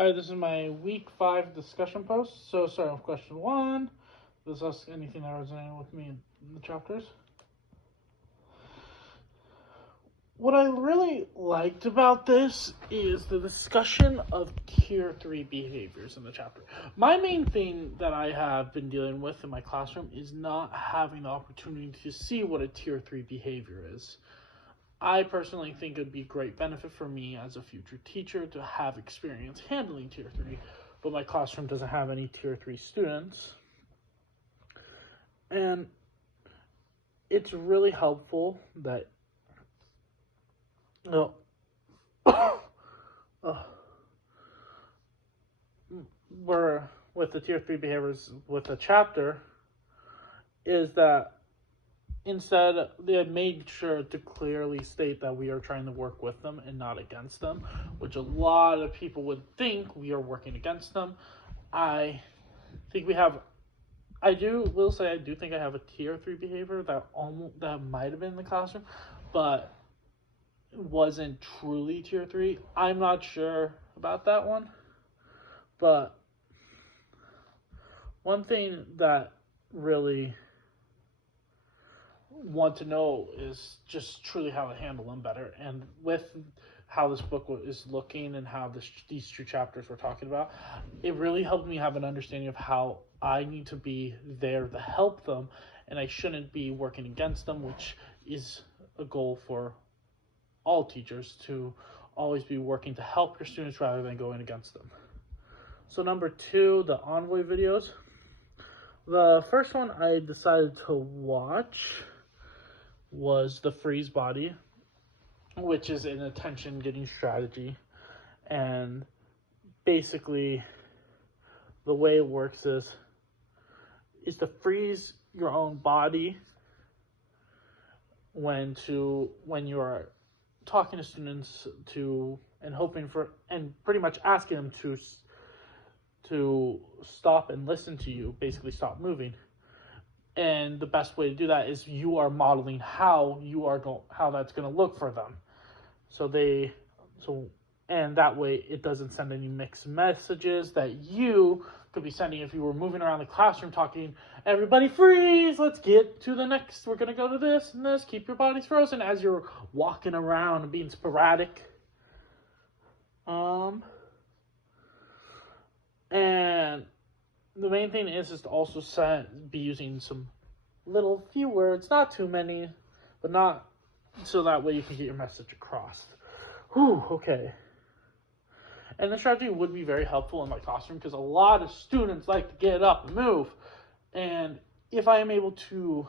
Alright, this is my week 5 discussion post. So, starting with question 1, discuss anything that resonated with me in the chapters. What I really liked about this is the discussion of tier 3 behaviors in the chapter. My main thing that I have been dealing with in my classroom is not having the opportunity to see what a tier 3 behavior is. I personally think it would be a great benefit for me as a future teacher to have experience handling tier 3, but my classroom doesn't have any tier 3 students. And it's really helpful that we're with the tier 3 behaviors with the chapter is that instead they had made sure to clearly state that we are trying to work with them and not against them, which a lot of people would think we are working against them. I think we have I do think I have a tier 3 behavior that might have been in the classroom, but wasn't truly tier 3. I'm not sure about that one. But one thing that really want to know is just truly how to handle them better. And with how this book is looking and how these 2 chapters we're talking about, it really helped me have an understanding of how I need to be there to help them, and I shouldn't be working against them, which is a goal for all teachers, to always be working to help your students rather than going against them. So number 2, the Envoy videos. The first one I decided to watch was the Freeze Body, which is an attention getting strategy. And basically the way it works is to freeze your own body when you are talking to students and hoping for and pretty much asking them to stop and listen to you, basically stop moving. And the best way to do that is you are modeling how that's going to look for them. And that way it doesn't send any mixed messages that you could be sending if you were moving around the classroom talking, everybody freeze, let's get to the next, we're going to go to this and this, keep your bodies frozen, as you're walking around and being sporadic. And the main thing is to also be using some little few words, not too many, but not so that way you can get your message across. Okay. And the strategy would be very helpful in my classroom because a lot of students like to get up and move. And if I am able to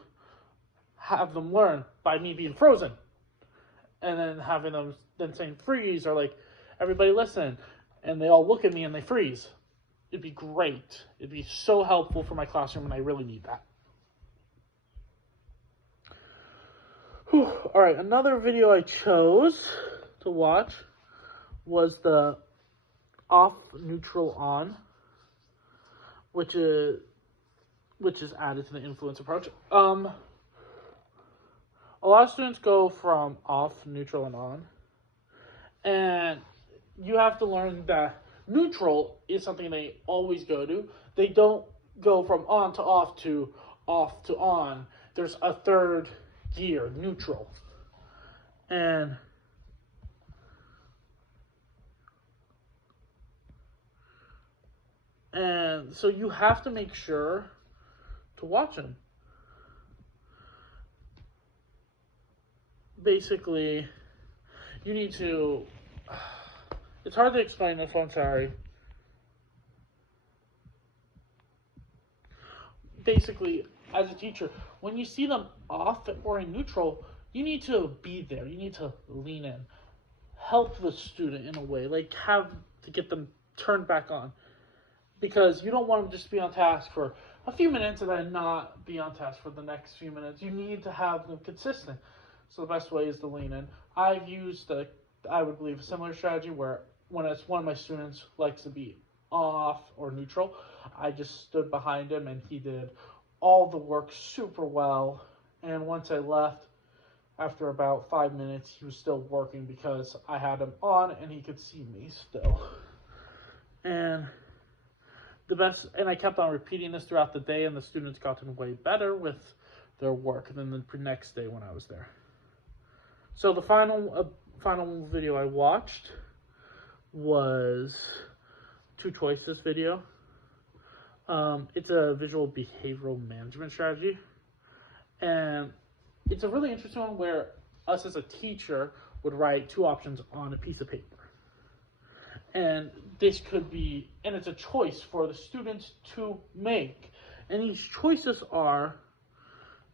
have them learn by me being frozen and then having them then saying freeze, or like, everybody listen, and they all look at me and they freeze, it'd be great. It'd be so helpful for my classroom, and I really need that. All right, another video I chose to watch was the off, neutral, on, which is added to the influence approach. A lot of students go from off, neutral, and on, and you have to learn that neutral is something they always go to. They don't go from on to off to on. There's a third gear, neutral. And so you have to make sure to watch them. Basically, you need to... It's hard to explain this one, sorry. Basically, as a teacher, when you see them off or in neutral, you need to be there. You need to lean in. Help the student in a way, like have to get them turned back on. Because you don't want them to just be on task for a few minutes and then not be on task for the next few minutes. You need to have them consistent. So the best way is to lean in. I've used, I would believe, a similar strategy where when one of my students likes to be off or neutral, I just stood behind him and he did all the work super well. And once I left, after about 5 minutes, he was still working because I had him on and he could see me still. the best, and I kept on repeating this throughout the day, and the students gotten way better with their work than the next day when I was there. So the final video I watched was Two Choices video. It's a visual behavioral management strategy, and it's a really interesting one where us as a teacher would write two options on a piece of paper. And this could be, and it's a choice for the students to make. And these choices are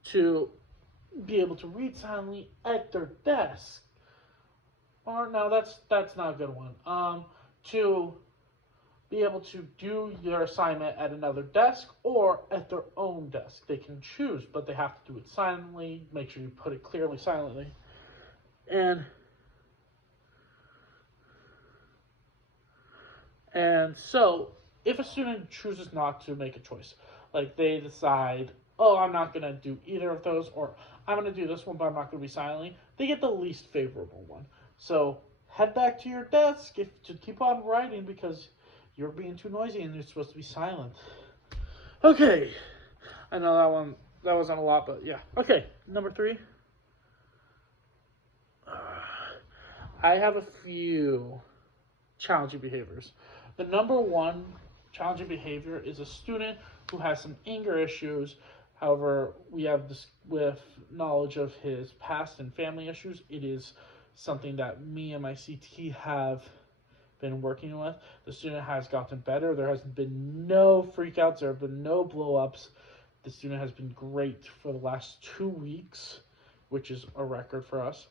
to be able to read silently at their desk. Or no, that's not a good one. To be able to do their assignment at another desk or at their own desk. They can choose, but they have to do it silently. Make sure you put it clearly silently. And so, if a student chooses not to make a choice, like they decide, oh, I'm not going to do either of those, or I'm going to do this one, but I'm not going to be silently, they get the least favorable one. So, head back to your desk to keep on writing because you're being too noisy and you're supposed to be silent. Okay. I know that wasn't a lot, but yeah. Okay, number 3. I have a few challenging behaviors. The number one challenging behavior is a student who has some anger issues. However, we have this with knowledge of his past and family issues. It is something that me and my CT have been working with. The student has gotten better. There has been no freakouts. There have been no blow-ups. The student has been great for the last 2 weeks, which is a record for us.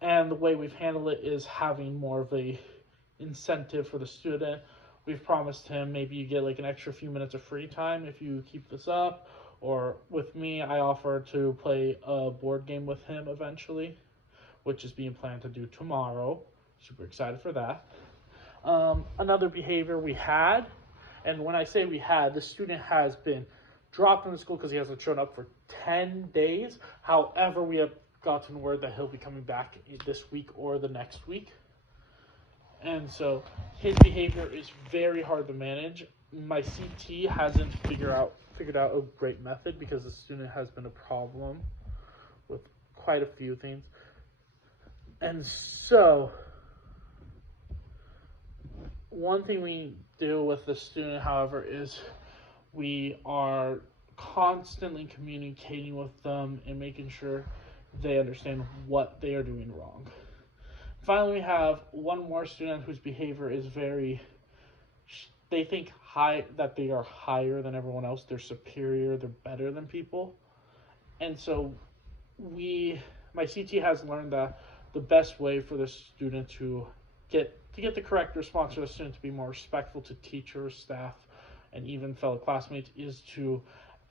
And the way we've handled it is having more of a incentive for the student. We've promised him maybe you get like an extra few minutes of free time if you keep this up. Or with me, I offer to play a board game with him eventually, which is being planned to do tomorrow. Super excited for that. Another behavior we had, and when I say we had, the student has been dropped from the school because he hasn't shown up for 10 days. However, we have gotten word that he'll be coming back this week or the next week. And so his behavior is very hard to manage. My CT hasn't figured out a great method because the student has been a problem with quite a few things. And so one thing we do with the student, however, is we are constantly communicating with them and making sure they understand what they are doing wrong. Finally, we have one more student whose behavior is they think that they are higher than everyone else. They're superior. They're better than people. And so my CT has learned that the best way for the student to get the correct response for the student to be more respectful to teachers, staff, and even fellow classmates is to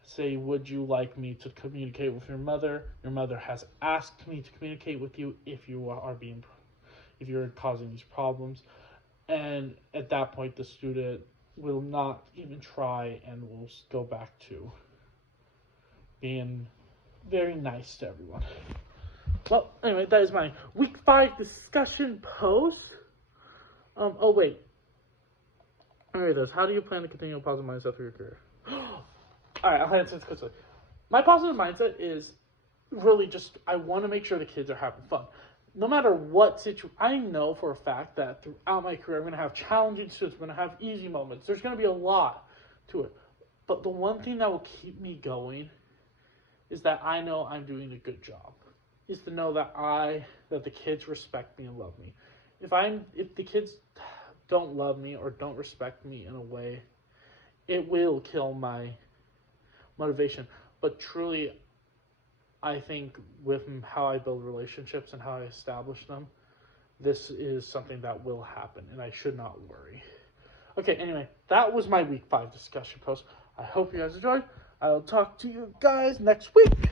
say, would you like me to communicate with your mother? Your mother has asked me to communicate with you if you're causing these problems. And at that point, the student will not even try and will go back to being very nice to everyone. Well, anyway, that is my week 5 discussion post. Oh wait. Alright, this. How do you plan to continue a positive mindset through your career? Alright, I'll answer this quickly. My positive mindset is really just, I want to make sure the kids are having fun. No matter what situation, I know for a fact that throughout my career, I'm going to have challenging students, I'm going to have easy moments. There's going to be a lot to it. But the one thing that will keep me going is that I know I'm doing a good job. Is to know that the kids respect me and love me. If the kids don't love me or don't respect me in a way, it will kill my motivation. But truly, I think with how I build relationships and how I establish them, this is something that will happen, and I should not worry. Okay, anyway, that was my week 5 discussion post. I hope you guys enjoyed. I'll talk to you guys next week.